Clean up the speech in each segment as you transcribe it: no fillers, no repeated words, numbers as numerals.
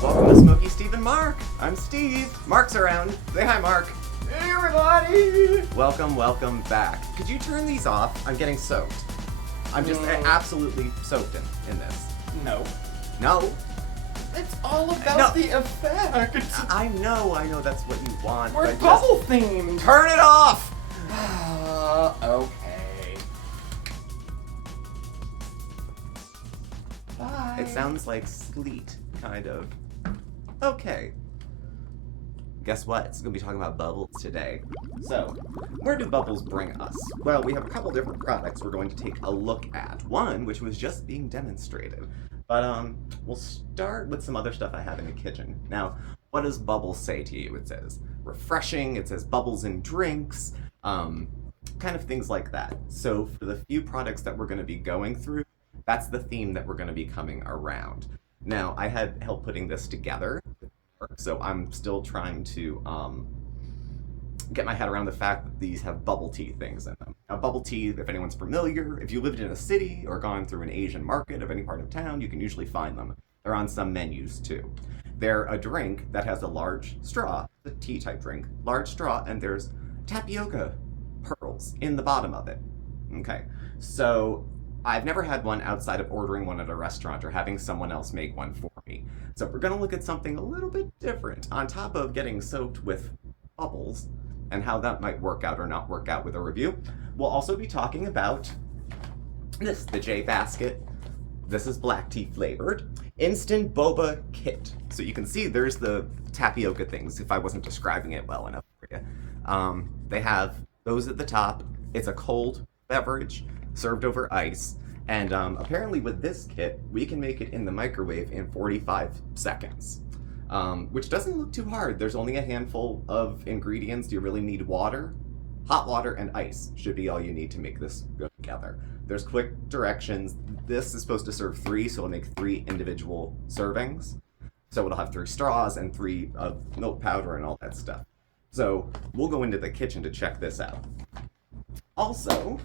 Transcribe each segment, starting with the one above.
Welcome to Smokeysteveandmarc. I'm Steve. Mark's around. Say hi, Mark. Hey, everybody! Welcome back. Could you turn these off? I'm getting soaked. I'm just absolutely soaked in this. No. No? It's all about the effect. I know that's what you want. We're but bubble themed. just turn it off! Okay. Bye. It sounds like sleet, kind of. Okay. Guess what? It's going to be talking about bubbles today. So, where do bubbles bring us? Well, we have a couple different products we're going to take a look at. One, which was just being demonstrated. But, we'll start with some other stuff I have in the kitchen. Now, what does bubbles say to you? It says refreshing, it says bubbles in drinks, kind of things like that. So, for the few products that we're going to be going through, that's the theme that we're going to be coming around. Now, I had help putting this together, so I'm still trying to get my head around the fact that these have bubble tea things in them. Now, bubble tea, if anyone's familiar, if you lived in a city or gone through an Asian market of any part of town, you can usually find them. They're on some menus too. They're a drink that has a large straw, a tea type drink, large straw, and there's tapioca pearls in the bottom of it. Okay, so I've never had one outside of ordering one at a restaurant or having someone else make one for me. So we're going to look at something a little bit different on top of getting soaked with bubbles and how that might work out or not work out with a review. We'll also be talking about this, the J Basket. This is black tea flavored. Instant Boba Kit. So you can see there's the tapioca things if I wasn't describing it well enough for you. They have those at the top. It's a cold beverage served over ice. And apparently with this kit, we can make it in the microwave in 45 seconds, which doesn't look too hard. There's only a handful of ingredients. You really need water, hot water, and ice should be all you need to make this go together. There's quick directions. This is supposed to serve 3, so it'll make 3 individual servings. So it'll have 3 straws and 3 of milk powder and all that stuff. So we'll go into the kitchen to check this out. Also,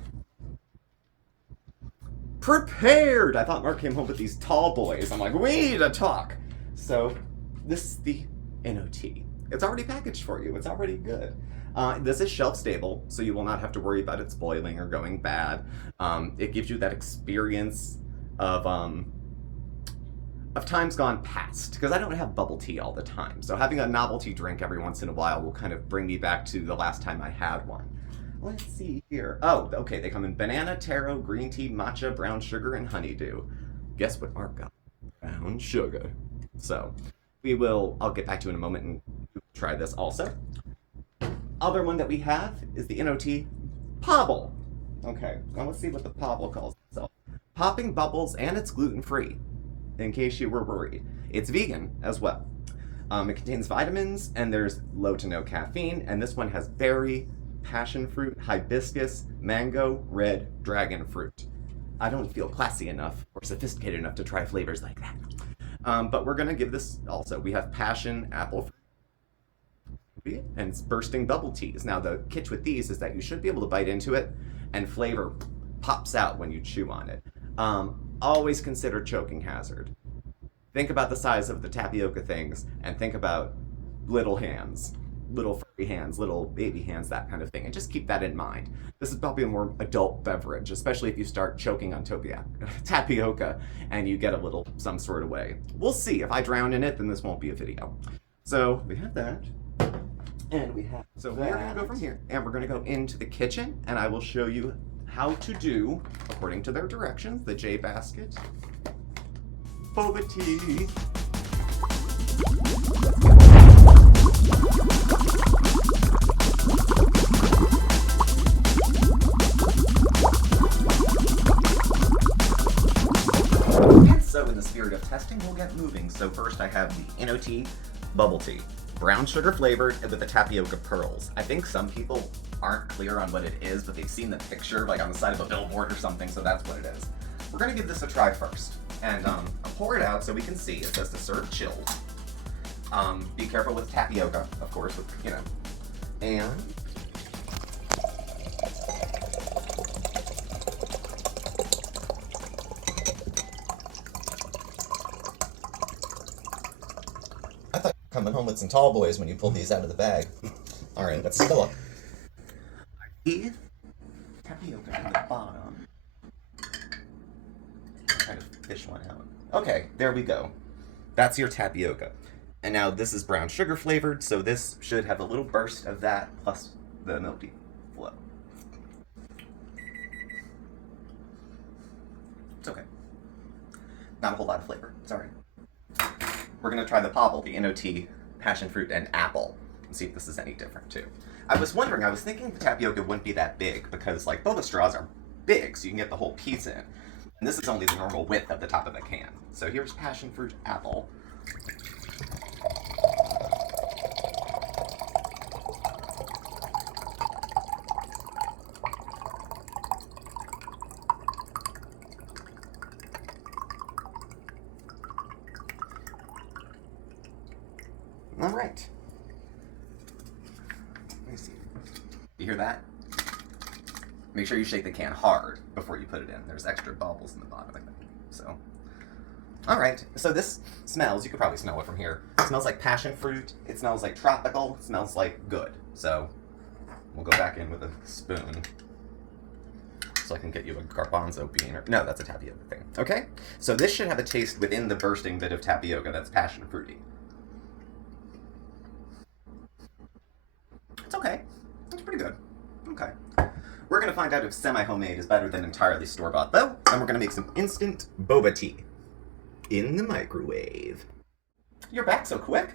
prepared! I thought Mark came home with these tall boys. I'm like, we need to talk. So this is the NOT. It's already packaged for you. It's already good. This is shelf stable, so you will not have to worry about it spoiling or going bad. It gives you that experience of times gone past, because I don't have bubble tea all the time. So having a novelty drink every once in a while will kind of bring me back to the last time I had one. Let's see here. Oh, okay, they come in banana, taro, green tea, matcha, brown sugar, and honeydew. Guess what Mark got? Brown sugar. So, I'll get back to in a moment and try this also. Other one that we have is the NOT Pobble. Okay, now let's see what the Pobble calls itself. Popping bubbles, and it's gluten-free, in case you were worried. It's vegan as well. It contains vitamins, and there's low to no caffeine, and this one has berry, passion fruit, hibiscus, mango, red dragon fruit. I don't feel classy enough or sophisticated enough to try flavors like that. But we're gonna give this also. We have passion apple fruit and it's bursting bubble teas. Now the catch with these is that you should be able to bite into it and flavor pops out when you chew on it. Always consider choking hazard. Think about the size of the tapioca things and think about little hands. Little furry hands, little baby hands, that kind of thing. And just keep that in mind. This is probably a more adult beverage, especially if you start choking on tapioca and you get a little some sort of way. We'll see. If I drown in it, then this won't be a video. So we have that. And we have so we're gonna go from here and we're gonna go into the kitchen and I will show you how to do, according to their directions, the J Basket Boba tea. And so in the spirit of testing, we'll get moving. So first I have the NOT Bubble Tea. Brown sugar flavored with the tapioca pearls. I think some people aren't clear on what it is, but they've seen the picture like on the side of a billboard or something, so that's what it is. We're gonna give this a try first. And I'll pour it out so we can see. It says to serve chilled. Be careful with tapioca, of course, and coming home with some tall boys when you pull these out of the bag. All right, let's take a look. Tapioca in the bottom. Try to fish one out. Okay, there we go. That's your tapioca. And now this is brown sugar flavored, so this should have a little burst of that plus the milky flow. It's okay. Not a whole lot of flavor. Sorry. We're gonna try the pobble, the NOT, passion fruit, and apple, and see if this is any different too. I was thinking the tapioca wouldn't be that big because like boba straws are big, so you can get the whole piece in. And this is only the normal width of the top of the can. So here's passion fruit apple. All right. Let me see. You hear that? Make sure you shake the can hard before you put it in. There's extra bubbles in the bottom, I think. So, all right. So this smells, you could probably smell it from here. It smells like passion fruit. It smells like tropical. It smells like good. So we'll go back in with a spoon so I can get you a garbanzo bean. No, that's a tapioca thing. Okay? So this should have a taste within the bursting bit of tapioca that's passion fruity. It's okay. It's pretty good. Okay. We're going to find out if semi-homemade is better than entirely store-bought, though, and we're going to make some instant boba tea in the microwave. You're back so quick?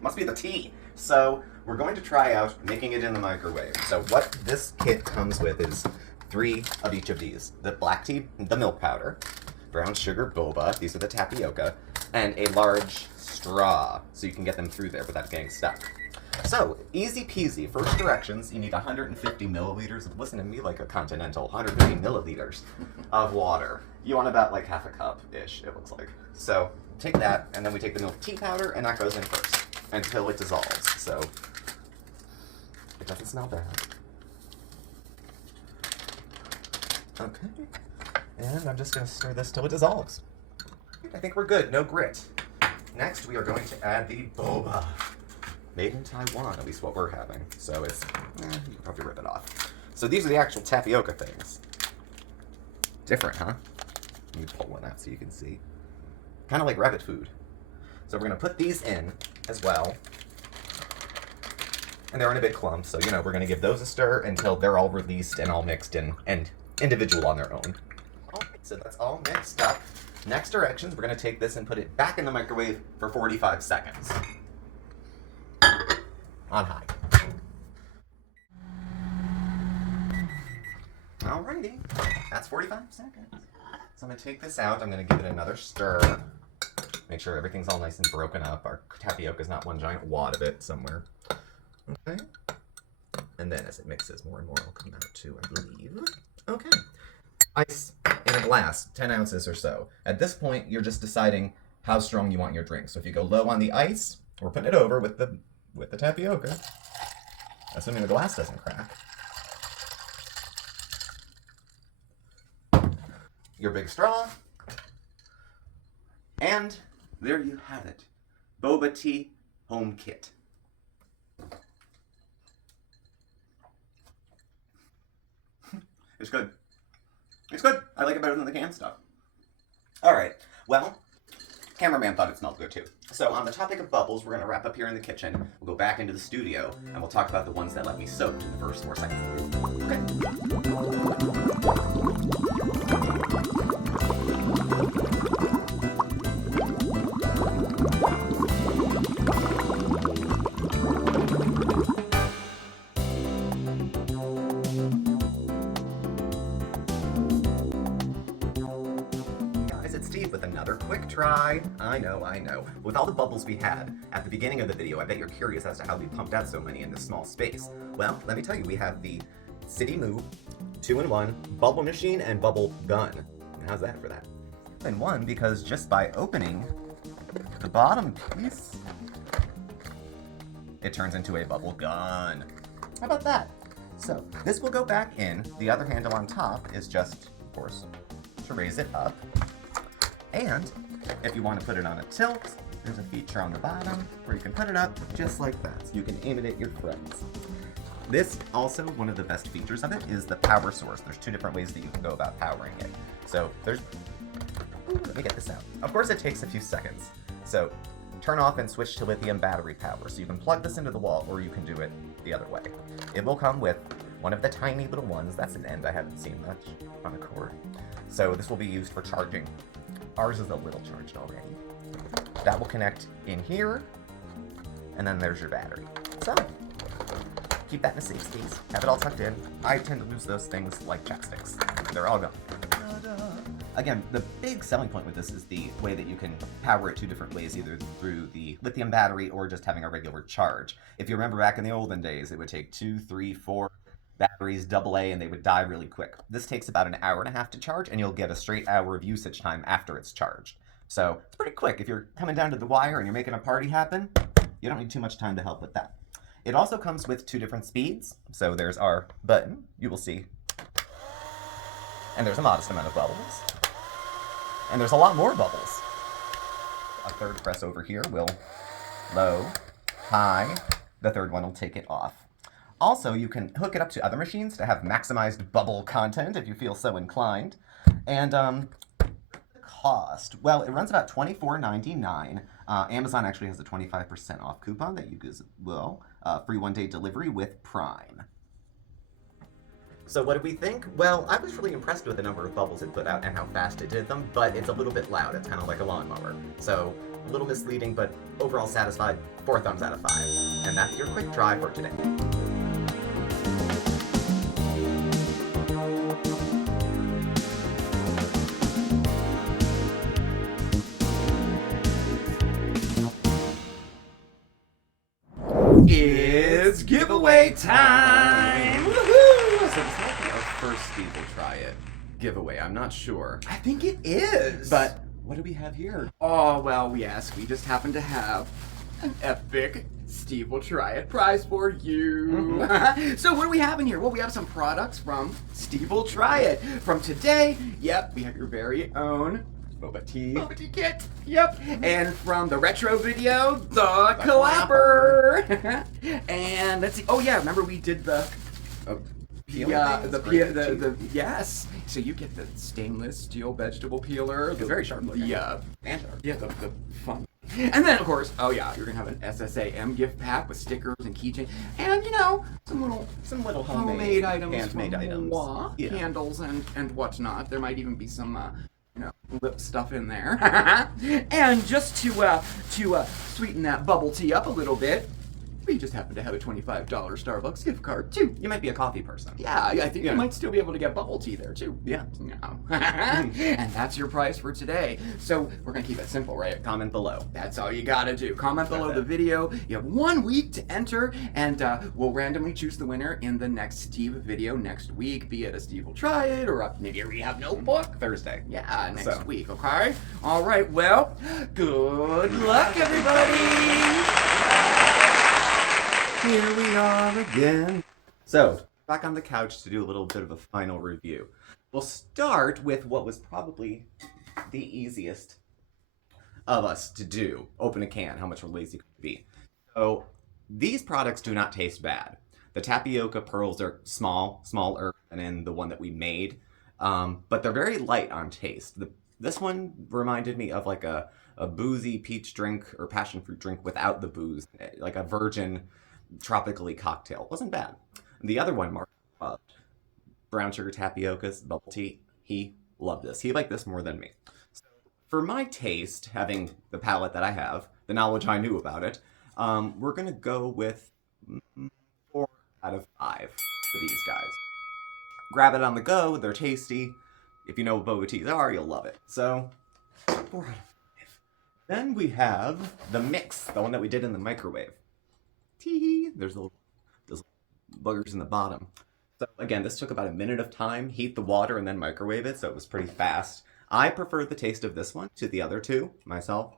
Must be the tea. So, we're going to try out making it in the microwave. So what this kit comes with is 3 of each of these. The black tea, the milk powder, brown sugar boba, these are the tapioca, and a large straw, so you can get them through there without getting stuck. So, easy peasy. First directions, you need 150 milliliters, listen to me like a continental, 150 milliliters of water. You want about like half a cup-ish, it looks like. So, take that, and then we take the milk tea powder, and that goes in first, until it dissolves. So, it doesn't smell bad. Okay. And I'm just going to stir this till it dissolves. I think we're good, no grit. Next, we are going to add the boba. Made in Taiwan, at least what we're having. So it's, you can probably rip it off. So these are the actual tapioca things. Different, huh? Let me pull one out so you can see. Kind of like rabbit food. So we're going to put these in as well. And they're in a big clump, so, you know, we're going to give those a stir until they're all released and all mixed in and individual on their own. All right, so that's all mixed up. Next directions, we're going to take this and put it back in the microwave for 45 seconds. On high. Alrighty, that's 45 seconds. So I'm gonna take this out, I'm gonna give it another stir. Make sure everything's all nice and broken up. Our tapioca is not one giant wad of it somewhere. Okay. And then as it mixes, more and more will come out too, I believe. Okay. Ice in a glass, 10 ounces or so. At this point, you're just deciding how strong you want your drink. So if you go low on the ice, we're putting it over with the tapioca, assuming the glass doesn't crack. Your big straw, and there you have it, boba tea home kit. It's good. It's good. I like it better than the canned stuff. All right. Well, cameraman thought it smelled good too. So on the topic of bubbles, we're going to wrap up here in the kitchen. We'll go back into the studio, and we'll talk about the ones that let me soak in the first 4 seconds. With another quick try. I know. With all the bubbles we had at the beginning of the video, I bet you're curious as to how we pumped out so many in this small space. Well, let me tell you, we have the City Moo 2-in-1 bubble machine and bubble gun. How's that for that? 2-in-1 because just by opening the bottom piece, it turns into a bubble gun. How about that? So this will go back in. The other handle on top is just, of course, to raise it up. And if you want to put it on a tilt, there's a feature on the bottom where you can put it up just like that. So you can aim it at your friends. This also, one of the best features of it is the power source. There's two different ways that you can go about powering it. So there's, ooh, let me get this out. Of course it takes a few seconds. So turn off and switch to lithium battery power. So you can plug this into the wall or you can do it the other way. It will come with one of the tiny little ones. That's an end I haven't seen much on a cord. So this will be used for charging. Ours is a little charged already. That will connect in here, and then there's your battery. So, keep that in a safe space. Have it all tucked in. I tend to lose those things like chapsticks. They're all gone. Again, the big selling point with this is the way that you can power it two different ways, either through the lithium battery or just having a regular charge. If you remember back in the olden days, it would take 2, 3, 4 batteries AA and they would die really quick. This takes about an hour and a half to charge and you'll get a straight hour of usage time after it's charged. So it's pretty quick. If you're coming down to the wire and you're making a party happen, you don't need too much time to help with that. It also comes with 2 different speeds. So there's our button, you will see. And there's a modest amount of bubbles. And there's a lot more bubbles. A third press over here will low, high. The third one will take it off. Also, you can hook it up to other machines to have maximized bubble content if you feel so inclined. And the cost, well, it runs about $24.99. Amazon actually has a 25% off coupon that you guys will. Free 1-day delivery with Prime. So what did we think? Well, I was really impressed with the number of bubbles it put out and how fast it did them, but it's a little bit loud. It's kind of like a lawnmower. So a little misleading, but overall satisfied. 4 thumbs out of 5. And that's your quick try for today. It's giveaway time! Woohoo! So this might be our first Steve Will Try It giveaway. I'm not sure. I think it is. But what do we have here? Oh, well, yes, we just happen to have an epic Steve Will Try It prize for you. So what do we have in here? Well, we have some products from Steve Will Try It. From today, yep, we have your very own Boba tea kit. Yep. And from the retro video, the clapper. And let's see. Oh yeah, remember we did the yes. So you get the stainless steel vegetable peeler. It's very sharp looking. Yeah. And sharp. Yeah, the fun. And then of course, oh yeah, you're gonna have an SSAM gift pack with stickers and keychain, and you know, some little homemade items, handmade items. Yeah. Candles and whatnot. There might even be some lip stuff in there. And just to sweeten that bubble tea up a little bit, we just happen to have a $25 Starbucks gift card too. You might be a coffee person. Yeah, I think you might still be able to get bubble tea there too. Yeah. And that's your prize for today. So we're gonna keep it simple, right? Comment below. That's all you gotta do. Comment below the video. You have 1 week to enter, and we'll randomly choose the winner in the next Steve video next week, be it a Steve Will Try It or a maybe a Rehab Notebook. Thursday. Yeah, next week, okay? All right, well, good luck, everybody! Here we are again. So, back on the couch to do a little bit of a final review. We'll start with what was probably the easiest of us to do. Open a can, how much lazy could it be? So, these products do not taste bad. The tapioca pearls are smaller than the one that we made, but they're very light on taste. This one reminded me of like a boozy peach drink or passion fruit drink without the booze, like a virgin tropically cocktail. Wasn't bad. The other one, Mark loved. Brown sugar tapiocas, bubble tea. He loved this. He liked this more than me. So for my taste, having the palate that I have, the knowledge I knew about it, we're gonna go with 4 out of 5 for these guys. Grab it on the go. They're tasty. If you know what boba teas are, you'll love it. So 4 out of 5. Then we have the mix, the one that we did in the microwave. There's those buggers in the bottom. So again, this took about a minute of time. Heat the water and then microwave it, so it was pretty fast. I prefer the taste of this one to the other two, myself.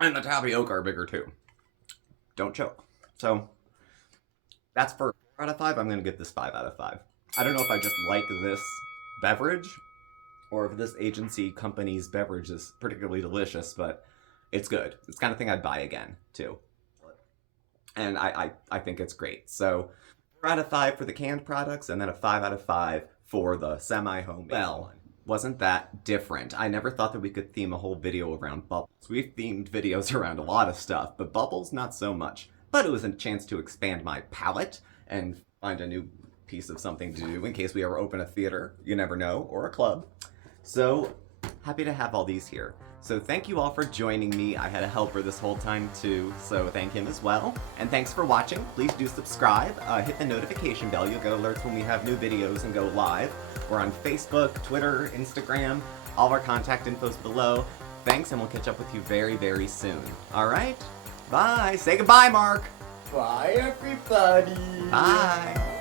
And the tapioca are bigger too. Don't choke. So that's for 4 out of 5. I'm going to give this 5 out of 5. I don't know if I just like this beverage or if this agency company's beverage is particularly delicious, but it's good. It's the kind of thing I'd buy again, too. And I think it's great. So 4 out of 5 for the canned products, and then a 5 out of 5 for the semi-homemade. Well, wasn't that different? I never thought that we could theme a whole video around bubbles. We've themed videos around a lot of stuff, but bubbles, not so much. But it was a chance to expand my palette and find a new piece of something to do in case we ever open a theater, you never know, or a club. So, happy to have all these here. So thank you all for joining me. I had a helper this whole time too, so thank him as well. And thanks for watching. Please do subscribe, hit the notification bell. You'll get alerts when we have new videos and go live. We're on Facebook, Twitter, Instagram. All of our contact info's below. Thanks, and we'll catch up with you very, very soon. All right? Bye. Say goodbye, Mark. Bye, everybody. Bye.